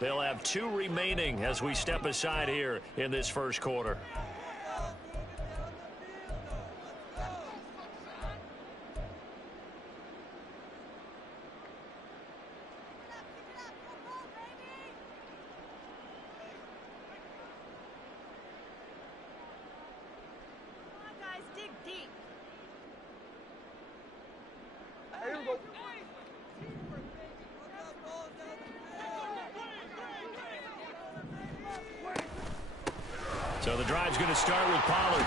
They'll have 2 remaining as we step aside here in this first quarter. So the drive's going to start with Pollard.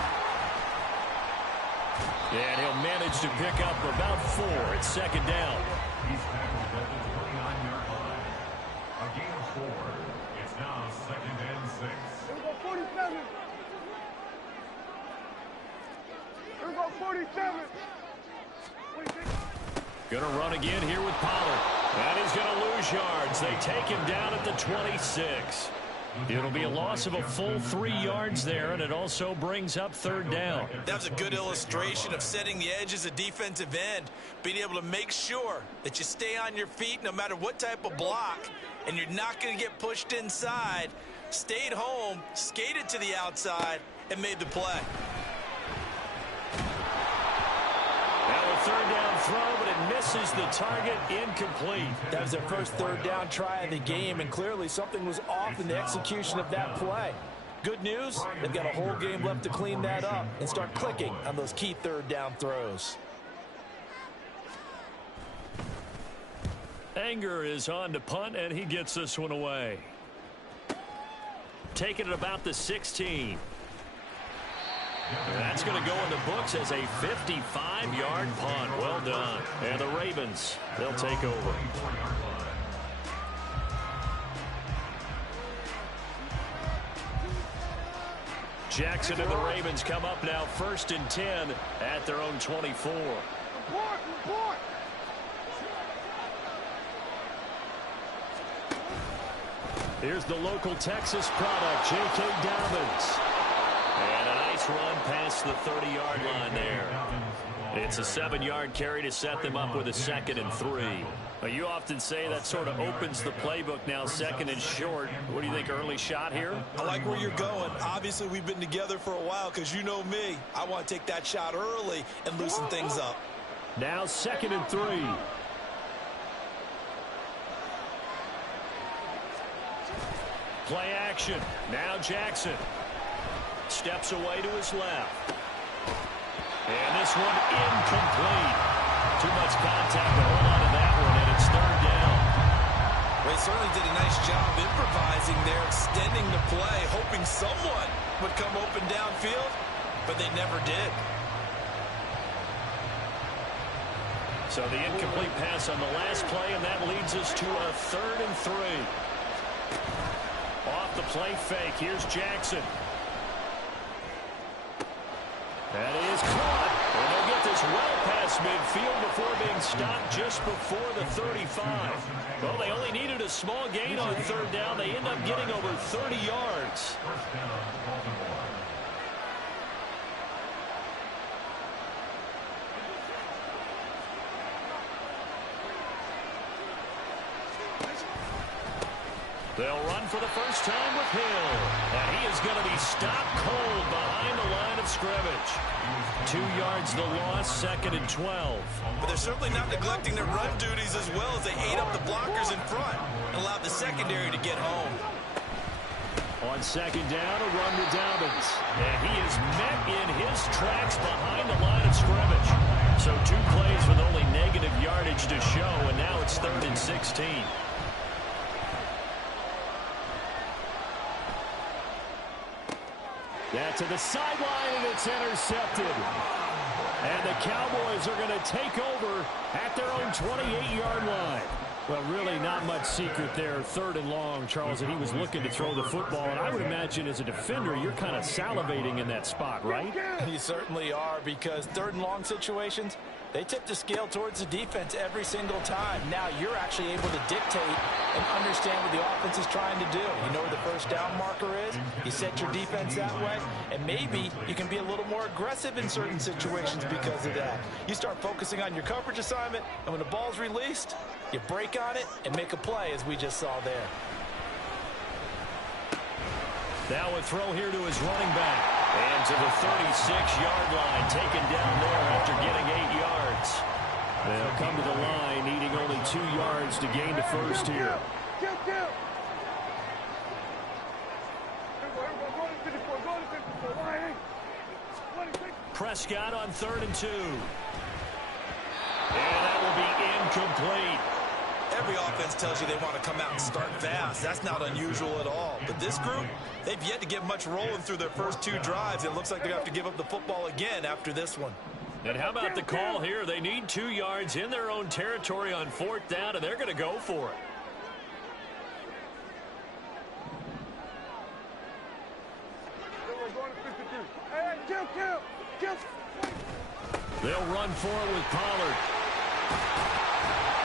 And he'll manage to pick up about 4. It's second down. He's tackled at the 29-yard line. A gain of 4. It's now second and 6. Here we go, 47. Here we go, 47. Going to run again here with Pollard. And he's going to lose yards. They take him down at the 26. It'll be a loss of a full 3 yards there, and it also brings up third down. That was a good illustration of setting the edge as a defensive end, being able to make sure that you stay on your feet no matter what type of block, and you're not going to get pushed inside. Stayed home, skated to the outside, and made the play. Now a third down throw, but it misses the target, incomplete. That was their first third down try of the game, and clearly something was off in the execution of that play. Good news, they've got a whole game left to clean that up and start clicking on those key third down throws. Anger is on to punt, and he gets this one away. Taking it about the 16. That's going to go in the books as a 55-yard punt. Well done. And the Ravens, they'll take over. Jackson and the Ravens come up now 1st and 10 at their own 24. Report. Here's the local Texas product, J.K. Dobbins. And a nice run past the 30-yard line there. It's a 7-yard carry to set them up with a 2nd and 3. Now, you often say that sort of opens the playbook now, 2nd and short. What do you think, early shot here? I like where you're going. Obviously, we've been together for a while because you know me. I want to take that shot early and loosen things up. Now 2nd and 3. Play action. Now Jackson. Steps away to his left. And this one incomplete. Too much contact to hold on to that one, and it's third down. Well, he certainly did a nice job improvising there, extending the play, hoping someone would come open downfield, but they never did. So the incomplete pass on the last play, and that leads us to a 3rd and 3. Off the play fake, here's Jackson. That is caught. And they'll get this well past midfield before being stopped just before the 35. Well, they only needed a small gain on third down. They end up getting over 30 yards. They'll run for the first time with Hill. And he is going to be stopped cold behind the line of scrimmage. 2 yards the loss, 2nd and 12. But they're certainly not neglecting their run duties as well as they ate up the blockers in front and allowed the secondary to get home. On 2nd down, a run to Dobbins. And he is met in his tracks behind the line of scrimmage. So 2 plays with only negative yardage to show, and now it's 3rd and 16. That to the sideline, and it's intercepted. And the Cowboys are going to take over at their own 28-yard line. Well, really not much secret there. 3rd and long, Charles, and he was looking to throw the football. And I would imagine as a defender, you're kind of salivating in that spot, right? You certainly are, because 3rd and long situations, they tip the scale towards the defense every single time. Now you're actually able to dictate and understand what the offense is trying to do. You know where the first down marker is. You set your defense that way, and maybe you can be a little more aggressive in certain situations because of that. You start focusing on your coverage assignment, and when the ball's released, you break on it and make a play, as we just saw there. Now a throw here to his running back. And to the 36-yard line, taken down there after getting 8 yards. They'll come to the line, needing only 2 yards to gain the first here. Prescott on 3rd and 2. And that will be incomplete. Every offense tells you they want to come out and start fast. That's not unusual at all. But this group, they've yet to get much rolling through their first 2 drives. It looks like they're going to have to give up the football again after this one. And how about the call here? They need 2 yards in their own territory on 4th down, and they're going to go for it. They'll run for it with Pollard.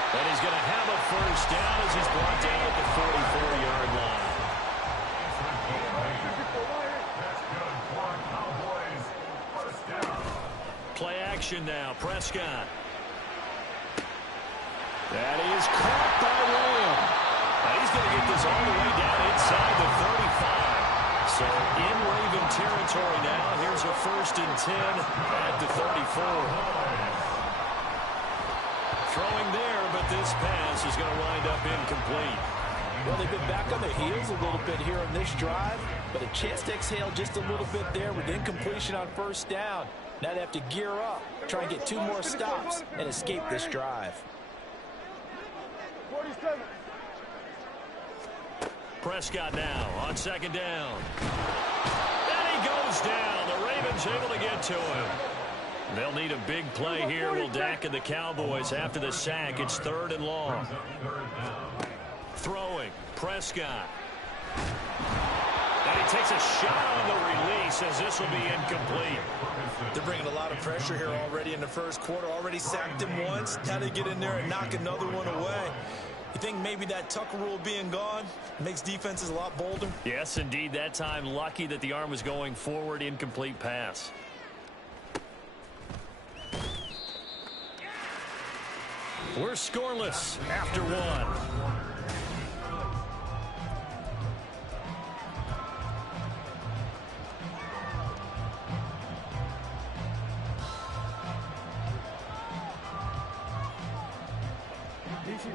And he's going to have a first down as he's brought down at the 44-yard line. Play action now. Prescott. That is caught by Lamb. And he's going to get this all the way down inside the 35. So in Raven territory now. Here's a 1st and 10 at the 34. Throwing there, but this pass is going to wind up incomplete. Well, they've been back on their heels a little bit here on this drive, but a chance to exhale just a little bit there with incompletion on 1st down. Now they have to gear up, try and get 2 more stops, and escape this drive. 47. Prescott now on 2nd down. And he goes down. The Ravens able to get to him. They'll need a big play here. Will Dak and the Cowboys after the sack. It's 3rd and long. Throwing. Prescott. And he takes a shot on the release as this will be incomplete. They're bringing a lot of pressure here already in the first quarter. Already sacked him once. Now they get in there and knock another one away. You think maybe that Tucker rule being gone makes defenses a lot bolder? Yes, indeed. That time, lucky that the arm was going forward. Incomplete pass. We're scoreless after 1.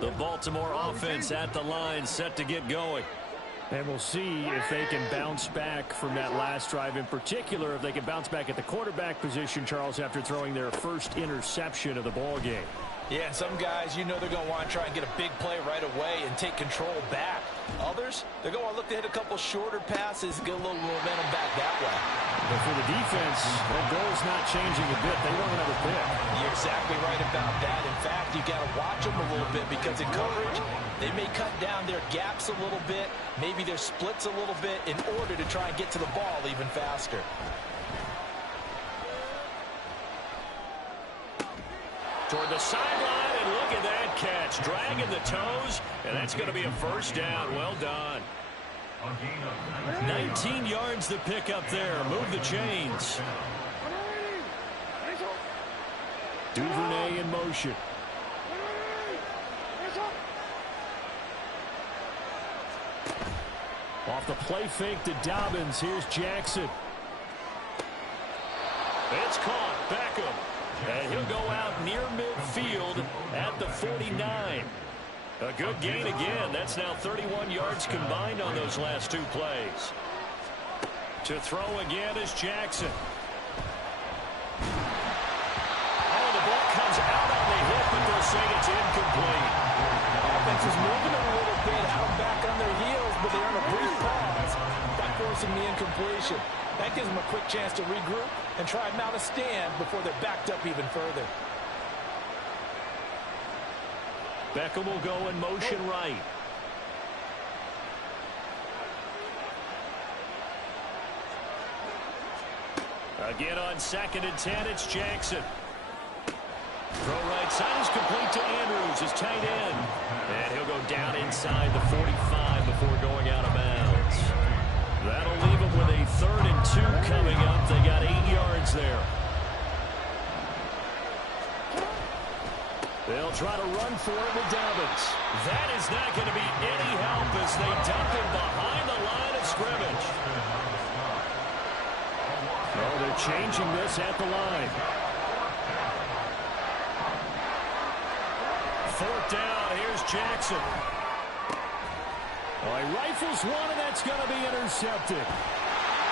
The Baltimore offense at the line, set to get going. And we'll see if they can bounce back from that last drive. In particular, if they can bounce back at the quarterback position, Charles, after throwing their first interception of the ball game. Yeah, some guys, you know they're going to want to try and get a big play right away and take control back. Others, they're going to look to hit a couple shorter passes, get a little momentum back that way. But for the defense, that goal's not changing a bit. They want another pick. You're exactly right about that. In fact, you got to watch them a little bit because in coverage, they may cut down their gaps a little bit, maybe their splits a little bit in order to try and get to the ball even faster. Toward the sideline, and look at that catch. Dragging the toes, and that's going to be a first down. Well done. 19 yards to pick up there. Move the chains. Duvernay in motion. Off the play fake to Dobbins. Here's Jackson. It's caught. Beckham. And he'll go out near midfield at the 49. A good gain again. That's now 31 yards combined on those last 2 plays. To throw again is Jackson. Oh, the ball comes out on the hit, but they'll say it's incomplete. Offense is moving a little bit out back on their heels, but they're on a brief pause. That forcing the incompletion. That gives them a quick chance to regroup and try and mount a stand before they're backed up even further. Beckham will go in motion right. Again on 2nd and 10, it's Jackson. Throw right side is complete to Andrews, his tight end. And he'll go down inside the 45 before going out of bounds. That'll leave them with a 3rd and 2 coming up. They got 8 yards there. They'll try to run for it with Dobbins. That is not going to be any help as they dump him behind the line of scrimmage. they're changing this at the line. Fourth down, here's Jackson. Well, he rifles one, and that's going to be intercepted.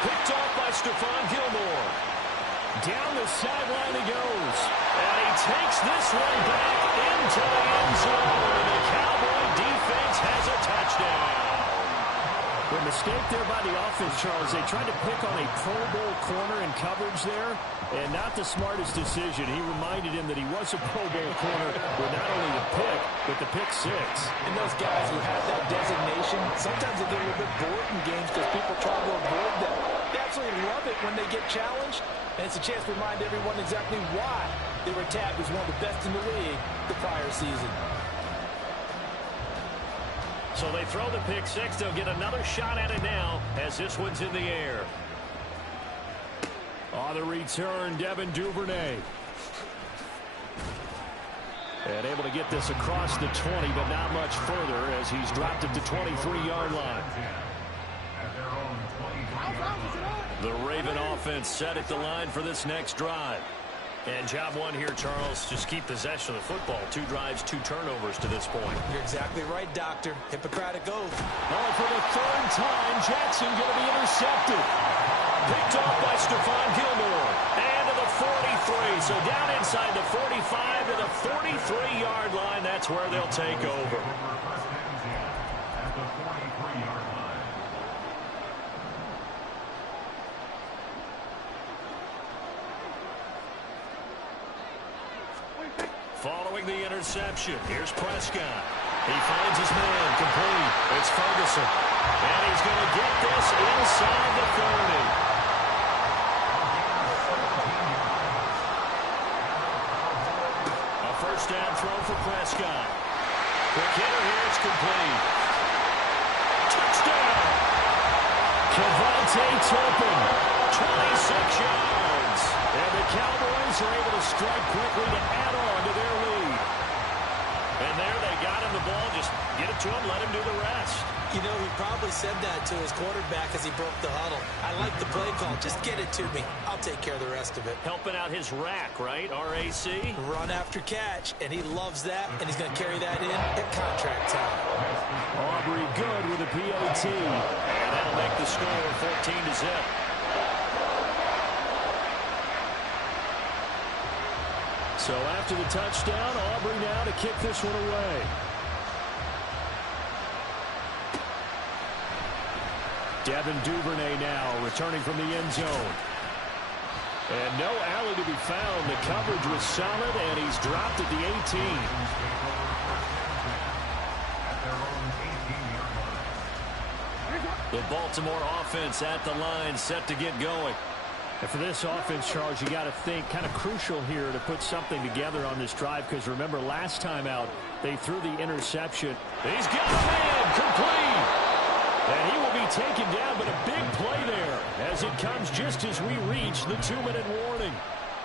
Picked off by Stephon Gilmore. Down the sideline he goes. And he takes this one back into the end zone. And the Cowboy defense has a touchdown. The mistake there by the offense, Charles. They tried to pick on a Pro Bowl corner in coverage there, and not the smartest decision. He reminded him that he was a Pro Bowl corner with not only the pick, but the pick six. And those guys who have that designation, sometimes they get a little bit bored in games because people try to avoid them. They absolutely love it when they get challenged, and it's a chance to remind everyone exactly why they were tabbed as one of the best in the league the prior season. So they throw the pick six. They'll get another shot at it now as this one's in the air. On the return, Devin Duvernay. And able to get this across the 20, but not much further as he's dropped it to 23-yard line. The Raven offense set at the line for this next drive. And job one here, Charles, just keep possession of the football. 2 drives, 2 turnovers to this point. You're exactly right, Doctor. Hippocratic oath. Oh, for the 3rd time, Jackson going to be intercepted. Picked off by Stephon Gilmore. And to the 43. So down inside the 45 to the 43-yard line. That's where they'll take over. At the 43-yard line. Following the interception, here's Prescott. He finds his man, complete. It's Ferguson. And he's going to get this inside the 30. A first down throw for Prescott. Quick hitter here, it's complete. Touchdown! Kevontae Turpin, 26 yards. And the Cowboys are able to strike quickly to add on to their lead. And there they got him the ball. Just get it to him, let him do the rest. You know, he probably said that to his quarterback as he broke the huddle. I like the play call. Just get it to me. I'll take care of the rest of it. Helping out his rack, right? RAC? Run after catch, and he loves that, and he's going to carry that in at contract time. Aubrey good with a PAT. And that'll make the score 14-0. So after the touchdown, Aubrey now to kick this one away. Devin Duvernay now returning from the end zone. And no alley to be found. The coverage was solid, and he's dropped at the 18. The Baltimore offense at the line, set to get going. And for this offense, Charles, you got to think kind of crucial here to put something together on this drive, because remember last time out they threw the interception. He's got a man, complete. And he will be taken down, but a big play there as it comes just as we reach the 2-minute warning.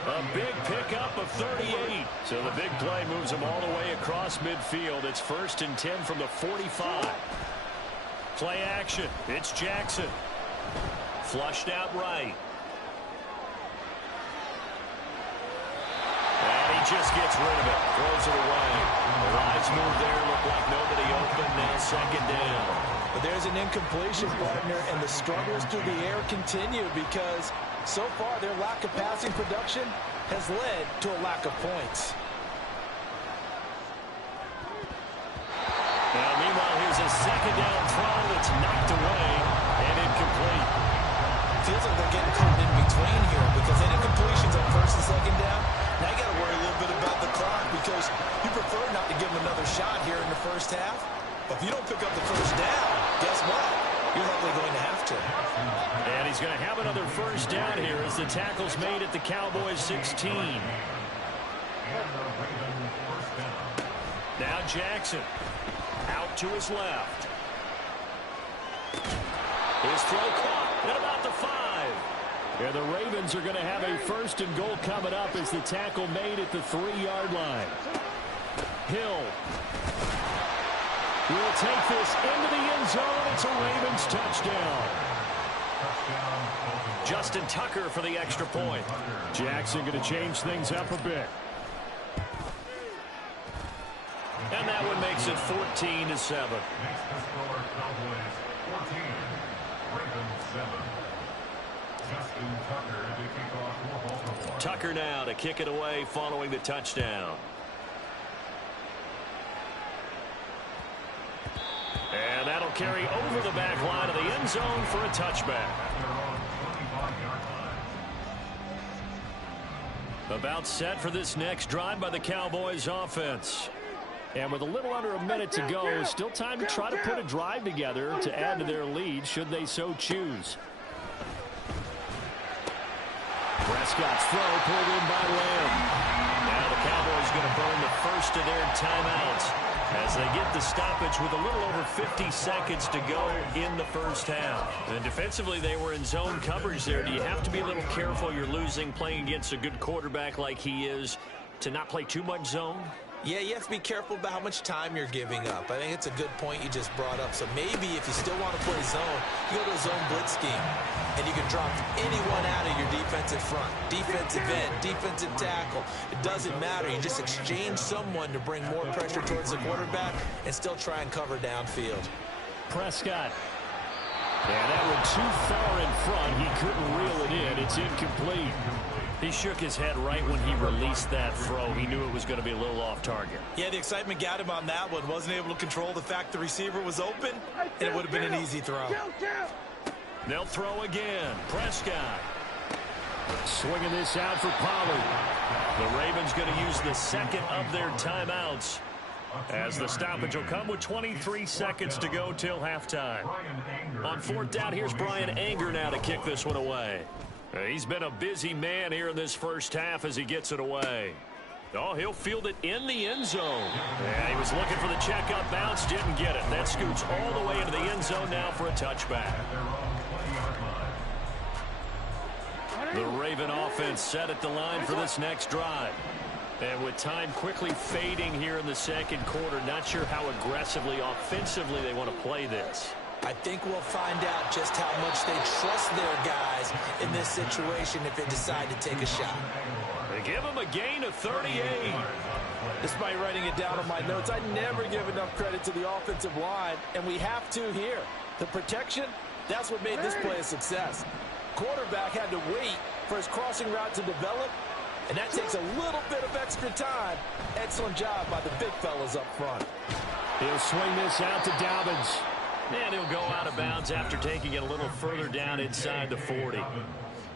A big pickup of 38. So the big play moves him all the way across midfield. It's 1st and 10 from the 45. Play action. It's Jackson. Flushed out right. And he just gets rid of it. Throws it away. The wise move there. Looked like nobody open. Now 2nd down. But there's an incompletion, partner, and the struggles through the air continue because so far their lack of passing production has led to a lack of points. Now, meanwhile, here's a 2nd down throw that's knocked away and incomplete. Feels like they're getting caught in between here because any completions on 1st and 2nd down, now you got to worry a little bit about the clock because you prefer not to give them another shot here in the 1st half. But if you don't pick up the 1st down, guess what? You're likely going to have to. And he's going to have another 1st down here as the tackle's made at the Cowboys 16. Now Jackson out to his left. His throw caught at about the 5. And the Ravens are going to have a 1st and goal coming up as the tackle made at the 3-yard line. Hill will take this into the end zone. It's a Ravens touchdown. Touchdown. Justin Tucker for the extra point. Jackson going to change things up a bit. And that one makes it 14-7. Makes the score Cowboys 14, Ravens 7. Justin Tucker to kick off for Baltimore. Tucker now to kick it away following the touchdown. And that'll carry over the back line of the end zone for a touchback. About set for this next drive by the Cowboys offense. And with a little under a minute to go, still time to try to put a drive together to add to their lead should they so choose. Prescott's throw pulled in by Lamb. Now the Cowboys going to burn the first of their timeouts as they get the stoppage with a little over 50 seconds to go in the first half. And defensively, they were in zone coverage there. Do you have to be a little careful? You're losing playing against a good quarterback like he is to not play too much zone? Yeah, you have to be careful about how much time you're giving up. I think it's a good point you just brought up. So maybe if you still want to play zone, you go to a zone blitz scheme, and you can drop anyone out of your defensive front, defensive end, defensive tackle. It doesn't matter. You just exchange someone to bring more pressure towards the quarterback and still try and cover downfield. Prescott. Yeah, that one too far in front. He couldn't reel it in. It's incomplete. He shook his head right when he released that throw. He knew it was going to be a little off target. Yeah, the excitement got him on that one. Wasn't able to control the fact the receiver was open, and it would have been an easy throw. They'll throw again. Prescott. Swinging this out for Pollard. The Ravens going to use the second of their timeouts as the stoppage will come with 23 seconds to go till halftime. On fourth down, here's Brian Anger now to kick this one away. He's been a busy man here in this first half as he gets it away. Oh, he'll field it in the end zone. Yeah, he was looking for the checkup bounce, didn't get it. That scoots all the way into the end zone now for a touchback. The Raven offense set at the line for this next drive. And with time quickly fading here in the second quarter, not sure how aggressively, offensively they want to play this. I think we'll find out just how much they trust their guys in this situation if they decide to take a shot. They give them a gain of 38. Despite writing it down on my notes, I never give enough credit to the offensive line, and we have to here. The protection, that's what made this play a success. Quarterback had to wait for his crossing route to develop, and that takes a little bit of extra time. Excellent job by the big fellas up front. He'll swing this out to Dobbins. And he'll go out of bounds after taking it a little further down inside the 40.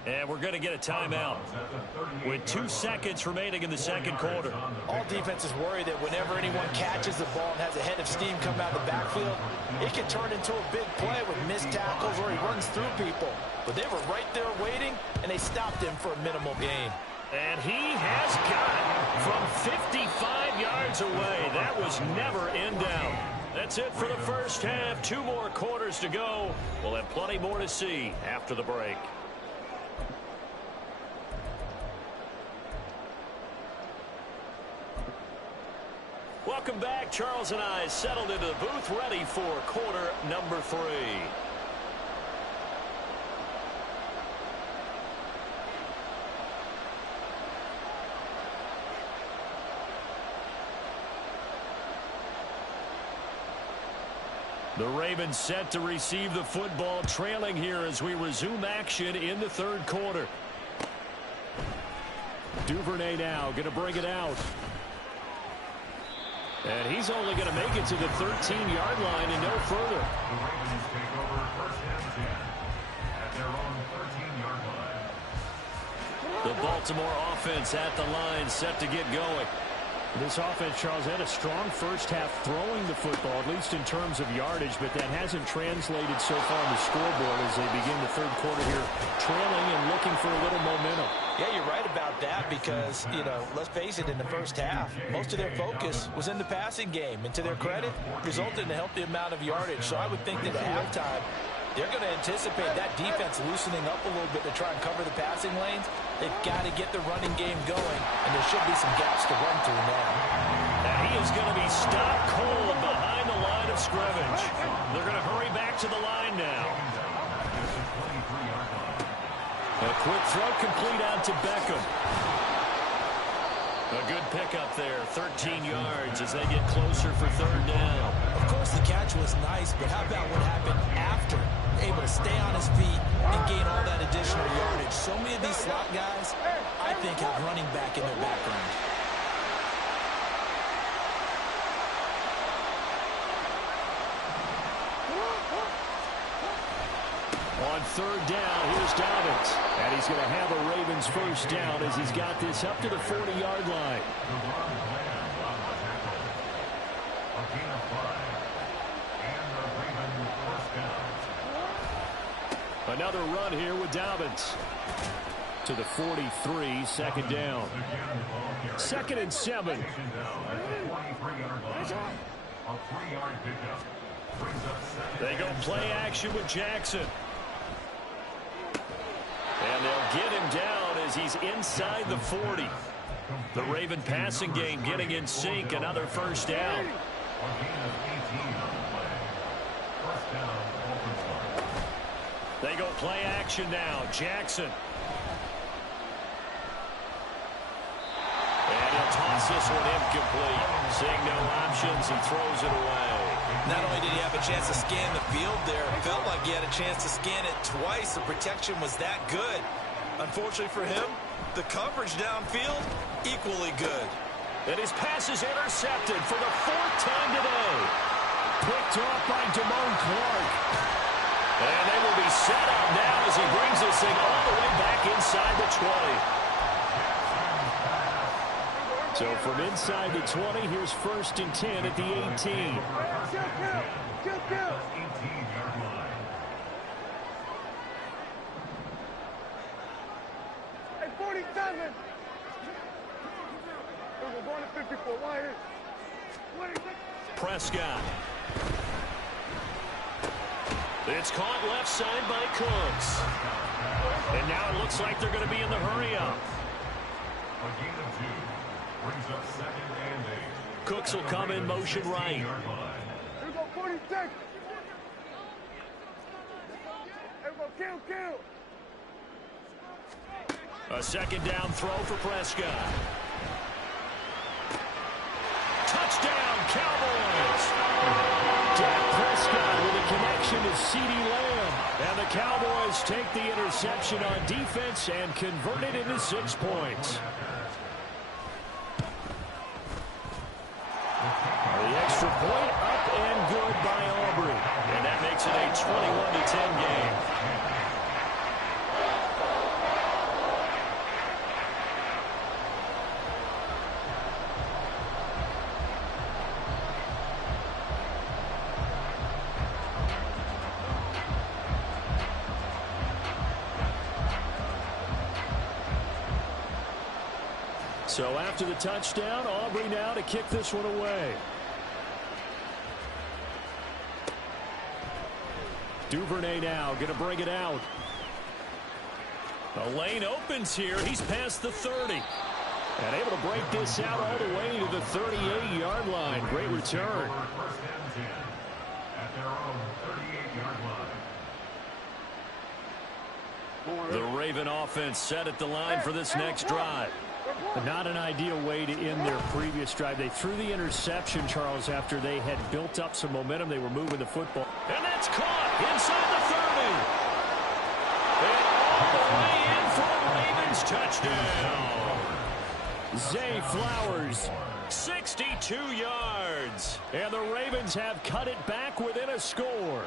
And we're going to get a timeout with 2 seconds remaining in the second quarter. All defenses worry that whenever anyone catches the ball and has a head of steam come out of the backfield, it can turn into a big play with missed tackles or he runs through people. But they were right there waiting, and they stopped him for a minimal gain. And he has got it from 55 yards away. That was never in doubt. That's it for the first half. 2 more quarters to go. We'll have plenty more to see after the break. Welcome back. Charles and I settled into the booth ready for quarter number 3. The Ravens set to receive the football, trailing here as we resume action in the third quarter. Duvernay now going to bring it out. And he's only going to make it to the 13-yard line and no further. The Ravens take over first and 10 at their own 13-yard line. The Baltimore offense at the line, set to get going. This offense, Charles, had a strong first half throwing the football, at least in terms of yardage, but that hasn't translated so far on the scoreboard as they begin the third quarter here, trailing and looking for a little momentum. Yeah, you're right about that because, you know, let's face it, in the first half, most of their focus was in the passing game. And to their credit, resulted in a healthy amount of yardage. So I would think that at halftime, they're going to anticipate that defense loosening up a little bit to try and cover the passing lanes. They've got to get the running game going, and there should be some gaps to run through now. And he is going to be stopped cold behind the line of scrimmage. They're going to hurry back to the line now. A quick throw complete out to Beckham. A good pickup there, 13 yards as they get closer for third down. Of course, the catch was nice, but how about what happened after? Able to stay on his feet and gain all that additional yardage. So many of these slot guys, I think, have running back in their background. On third down, here's Dobbins. And he's going to have a Ravens first down as he's got this up to the 40-yard line. Another run here with Dobbins. To the 43, second down. 2nd and 7. They go play action with Jackson. And they'll get him down as he's inside the 40. The Raven passing game getting in sync. Another first down. They go play action now. Jackson. And he'll toss this one incomplete. Seeing no options, he throws it away. Not only did he have a chance to scan the field there, it felt like he had a chance to scan it twice. The protection was that good. Unfortunately for him, the coverage downfield, equally good. And his pass is intercepted for the 4th time today. Picked off by Damone Clark. And they will be set up now as he brings this thing all the way back inside the 20. So from inside the 20, here's 1st and 10 at the 18. Hey, 47. We're going to 54. Why here? Prescott. It's caught left side by Cooks. And now it looks like they're going to be in the hurry-up. A gain of 2 brings up 2nd and 8. Cooks will come in motion right. Here we go, 46. Here we go, kill. A 2nd down throw for Prescott. Touchdown, Cowboys! Dak Prescott with a connection to CeeDee Lamb. And the Cowboys take the interception on defense and convert it into 6 points. The extra point up and good by Aubrey. And that makes it a 21-10 game. So after the touchdown, Aubrey now to kick this one away. Duvernay now going to bring it out. The lane opens here. He's past the 30. And able to break this out all the way to the 38-yard line. Great return. First and 10 at their own 38-yard line. The Raven offense set at the line for this next drive. Not an ideal way to end their previous drive. They threw the interception, Charles, after they had built up some momentum. They were moving the football. And that's caught inside the 30. And all the way in for a Ravens touchdown. Zay Flowers, 62 yards. And the Ravens have cut it back within a score.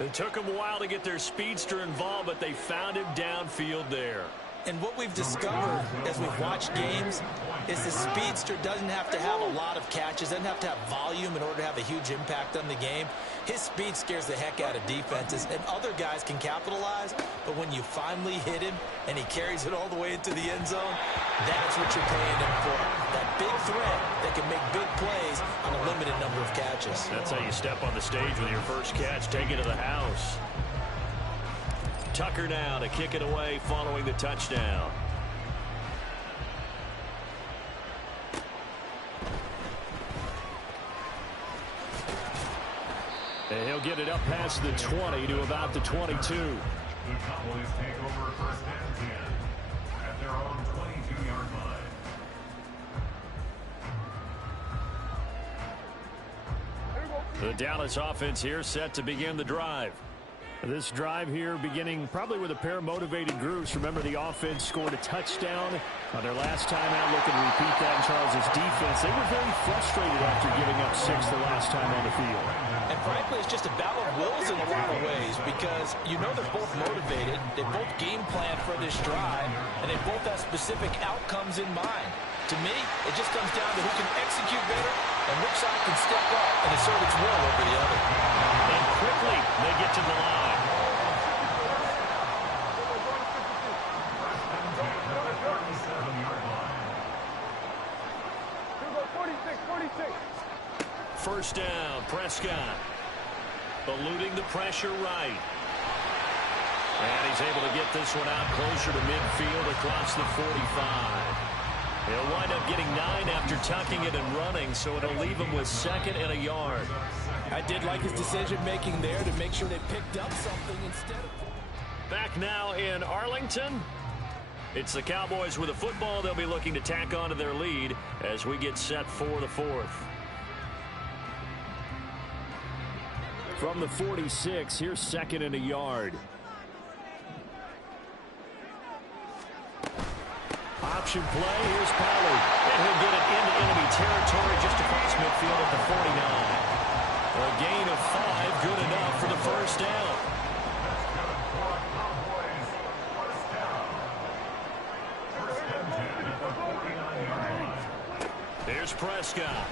It took them a while to get their speedster involved, but they found him downfield there. And what we've discovered as we've watched games is the speedster doesn't have to have a lot of catches, doesn't have to have volume in order to have a huge impact on the game. His speed scares the heck out of defenses, and other guys can capitalize, but when you finally hit him and he carries it all the way into the end zone, that's what you're paying him for. That big threat that can make big plays on a limited number of catches. That's how you step on the stage with your first catch, take it to the house. Tucker now to kick it away following the touchdown. And he'll get it up past the 20 to about the 22. the Cowboys take over first and 10 at their own 22-yard line. The Dallas offense here set to begin the drive. This drive here beginning probably with a pair of motivated groups. Remember, the offense scored a touchdown on their last time out. Looking to repeat that in Charles's defense. They were very frustrated after giving up 6 the last time on the field. And frankly, it's just a battle of wills in a lot of ways because you know they're both motivated. They both game plan for this drive, and they both have specific outcomes in mind. To me, it just comes down to who can execute better and which side can step up and assert its will over the other. And quickly, they get to the line. First down, Prescott. Eluding the pressure right. And he's able to get this one out closer to midfield across the 45. He'll wind up getting 9 after tucking it and running, so it'll leave him with 2nd and a yard. I did like his decision-making there to make sure they picked up something instead of... Back now in Arlington. It's the Cowboys with a football. They'll be looking to tack on to their lead as we get set for the 4th. From the 46, here's 2nd and a yard. Option play, here's Pollard. And he'll get it into enemy territory just across midfield at the 49. A gain of 5, good enough for the first down. Here's Prescott.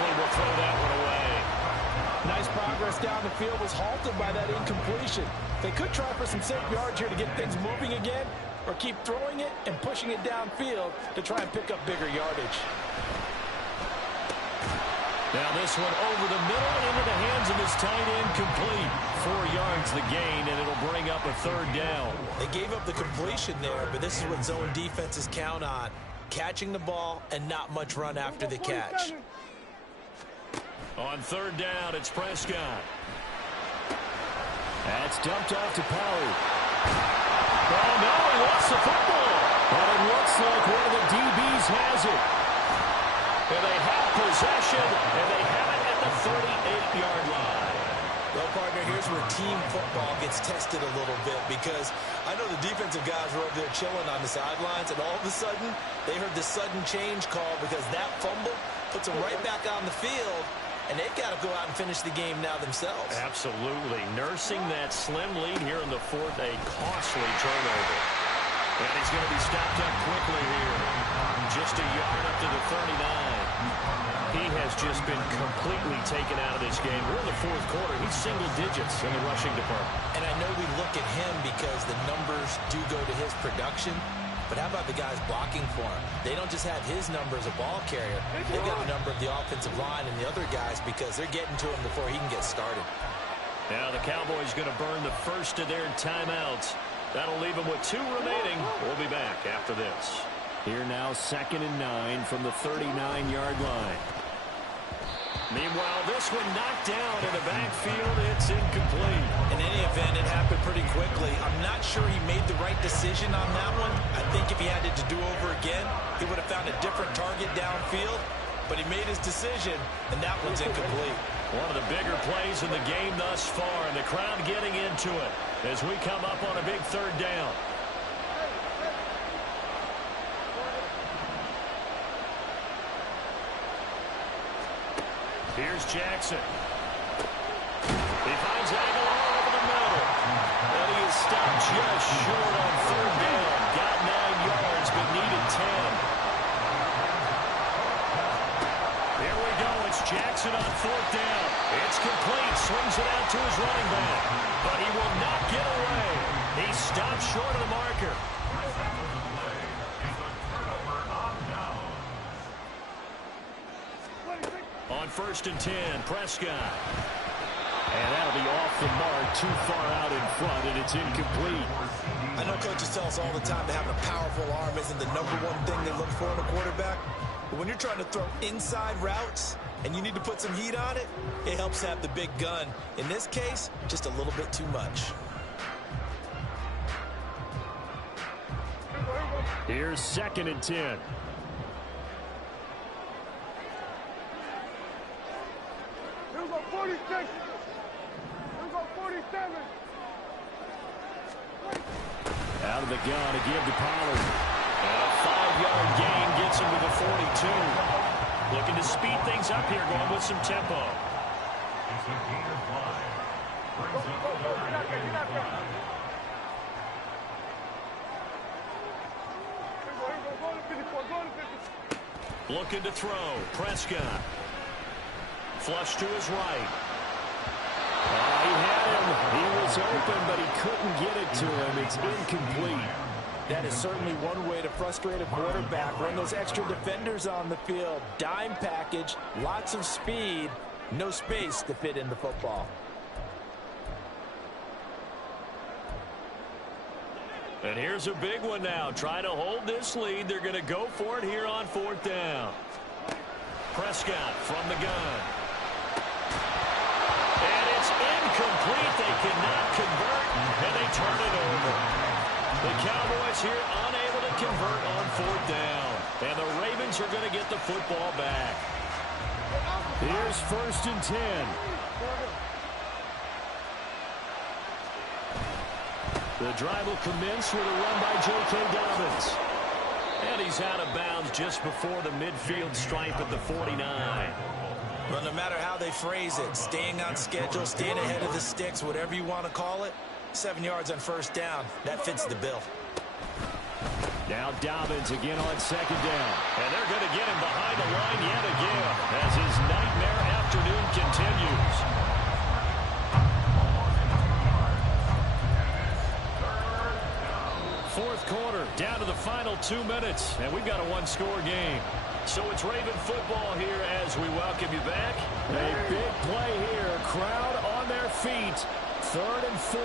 Will throw that one away. Nice progress down the field was halted by that incompletion. They could try for some safe yards here to get things moving again, or keep throwing it and pushing it downfield to try and pick up bigger yardage. Now this one over the middle into the hands of his tight end, complete. 4 yards the gain, and it'll bring up a 3rd down. They gave up the completion there, but this is what zone defenses count on. Catching the ball and not much run after the catch. On 3rd down, it's Prescott. That's dumped off to Pollard. Oh, no, he lost the football. But it looks like one of the DBs has it. And they have possession, and they have it at the 38-yard line. Well, partner, here's where team football gets tested a little bit because I know the defensive guys were over there chilling on the sidelines, and all of a sudden, they heard the sudden change call because that fumble puts them right back on the field. And they've got to go out and finish the game now themselves. Absolutely. Nursing that slim lead here in the 4th, a costly turnover. And he's going to be stopped up quickly here. Just a yard up to the 39. He has just been completely taken out of this game. We're in the 4th quarter. He's single digits in the rushing department. And I know we look at him because the numbers do go to his production. But how about the guys blocking for him? They don't just have his number as a ball carrier. They've got the number of the offensive line and the other guys because they're getting to him before he can get started. Now the Cowboys going to burn the first of their timeouts. That'll leave them with 2 remaining. We'll be back after this. Here now, 2nd and 9 from the 39-yard line. Meanwhile, this one knocked down in the backfield. It's incomplete. In any event, it happened pretty quickly. I'm not sure he made the right decision on that one. I think if he had it to do over again, he would have found a different target downfield. But he made his decision, and that one's incomplete. One of the bigger plays in the game thus far, and the crowd getting into it as we come up on a big 3rd down. Here's Jackson. He finds Aguilar over the middle. And he is stopped just short on 3rd down. Got 9 yards, but needed 10. Here we go. It's Jackson on 4th down. It's complete. Swings it out to his running back. But he will not get away. He stopped short of the marker. On 1st and 10, Prescott. And that'll be off the mark, too far out in front, and it's incomplete. I know coaches tell us all the time that having a powerful arm isn't the #1 thing they look for in a quarterback. But when you're trying to throw inside routes, and you need to put some heat on it, it helps have the big gun. In this case, just a little bit too much. Here's 2nd and 10. Here we go, 46. Here we go, 47. Out of the gun again to Pollard. And a 5-yard gain gets him to the 42. Looking to speed things up here, going with some tempo. It's a gain of 5. Brings up Go, get out there, get out there. Here we go, go to 54, go to 54. Looking to throw. Prescott. Flush to his right. He had him. He was open, but he couldn't get it to him. It's incomplete. That is certainly one way to frustrate a quarterback. Run those extra defenders on the field. Dime package, lots of speed, no space to fit in the football. And here's a big one now. Try to hold this lead. They're going to go for it here on 4th down. Prescott from the gun. And it's incomplete. They cannot convert, and they turn it over. The Cowboys here unable to convert on 4th down. And the Ravens are going to get the football back. Here's 1st and 10. The drive will commence with a run by J.K. Dobbins. And he's out of bounds just before the midfield stripe at the 49. Well, no matter how they phrase it, staying on schedule, staying ahead of the sticks, whatever you want to call it, 7 yards on 1st down, that fits the bill. Now Dobbins again on 2nd down. And they're going to get him behind the line yet again as his nightmare afternoon continues. Fourth quarter, down to the final 2 minutes, and we've got a one-score game. So it's Raven football here as we welcome you back. A big play here. Crowd on their feet. 3rd and 4.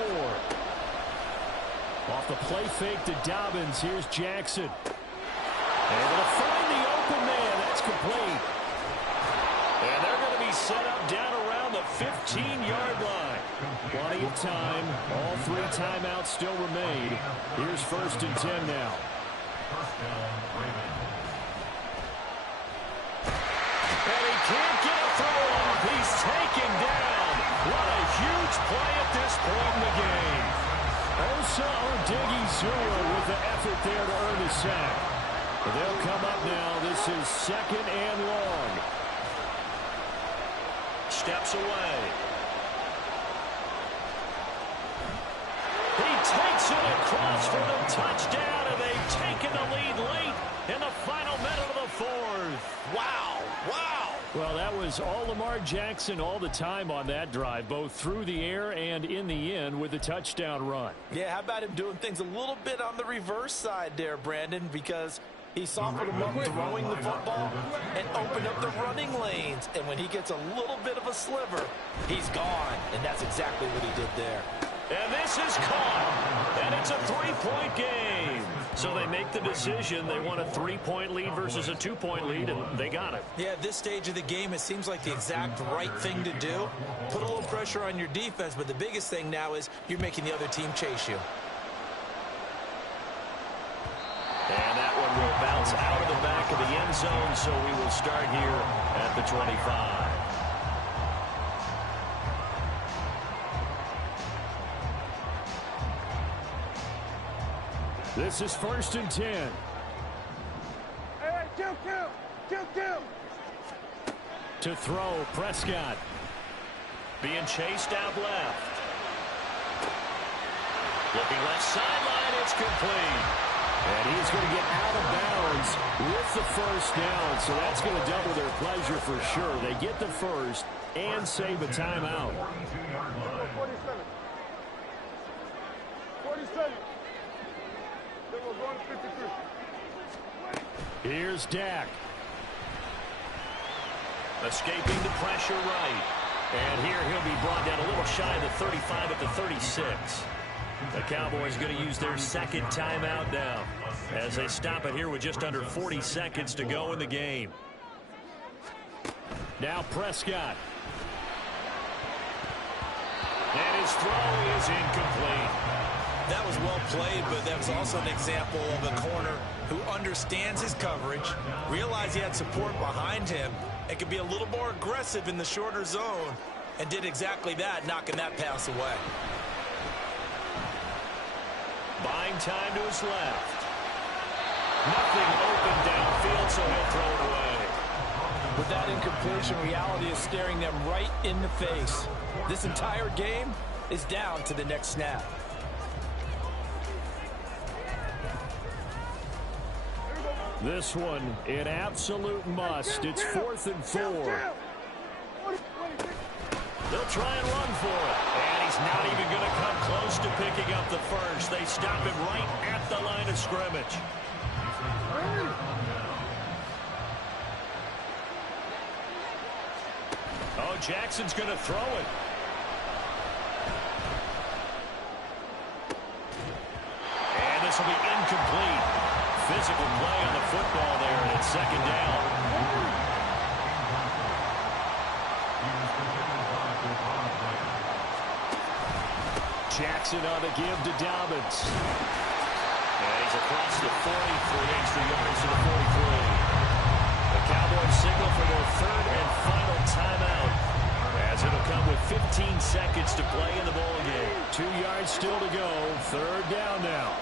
Off the play fake to Dobbins. Here's Jackson. Able to find the open man. That's complete. And they're going to be set up down around the 15-yard line. Plenty of time. All 3 timeouts still remain. Here's 1st and 10 now. 1st down, Ravens. And he can't get a throw off. He's taken down. What a huge play at this point in the game. Osa Odighizuwa with the effort there to earn the sack. But they'll come up now. This is 2nd and long. Steps away. He takes it across for the touchdown, and they've taken the lead late in the final minute of the 4th. Wow, wow. Well, that was all Lamar Jackson all the time on that drive, both through the air and in the end with a touchdown run. Yeah, how about him doing things a little bit on the reverse side there, Brandon, because he softened him up throwing the football and opened up the running lanes. And when he gets a little bit of a sliver, he's gone. And that's exactly what he did there. And this is caught. And it's a 3-point game. So they make the decision. They want a 3-point lead versus a 2-point lead, and they got it. Yeah, at this stage of the game, it seems like the exact right thing to do. Put a little pressure on your defense, but the biggest thing now is you're making the other team chase you. And that one will bounce out of the back of the end zone, so we will start here at the 25. This is 1st and 10. Hey, kill. To throw, Prescott. Being chased out left. Looking left sideline, it's complete. And he's going to get out of bounds with the 1st down, so that's going to double their pleasure for sure. They get the 1st and save a timeout. 47. 47. Then we're going to 53. Here's Dak. Escaping the pressure right. And here he'll be brought down a little shy of the 35 at the 36. The Cowboys going to use their 2nd timeout now as they stop it here with just under 40 seconds to go in the game. Now Prescott. And his throw is incomplete. That was well played, but that was also an example of a corner who understands his coverage, realized he had support behind him, and could be a little more aggressive in the shorter zone, and did exactly that, knocking that pass away. Buying time to his left. Nothing open downfield, so he'll throw it away. With that incompletion, reality is staring them right in the face. This entire game is down to the next snap. This one, an absolute must. It's 4th and 4. They'll try and run for it. And he's not even going to come close to picking up the first. They stop him right at the line of scrimmage. Oh, Jackson's going to throw it. And this will be incomplete. Physical play on the football there, and it's 2nd down. Jackson on the give to Dobbins. And he's across the 43, extra yards to the 43. The Cowboys signal for their 3rd and final timeout, as it'll come with 15 seconds to play in the ball game. 2 yards still to go. 3rd down now.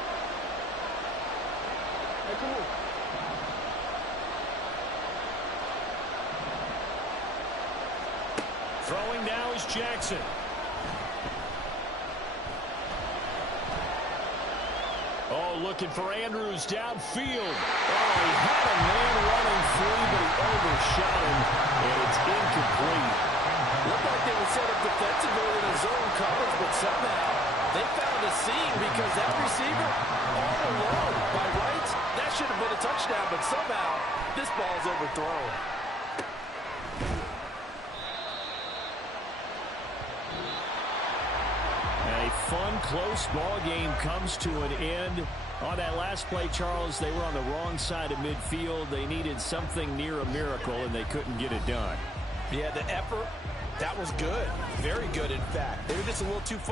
Hey, come on. Throwing now is Jackson. Oh, looking for Andrews downfield. Oh, he had a man running free, but he overshot him, and it's incomplete. Looked like they were set up defensively in a zone coverage, but somehow they found a seam because that receiver all alone. By rights, that should have been a touchdown, but somehow this ball's overthrown. A fun, close ball game comes to an end. On that last play, Charles, they were on the wrong side of midfield. They needed something near a miracle, and they couldn't get it done. Yeah, the effort, that was good. Very good, in fact. They were just a little too far.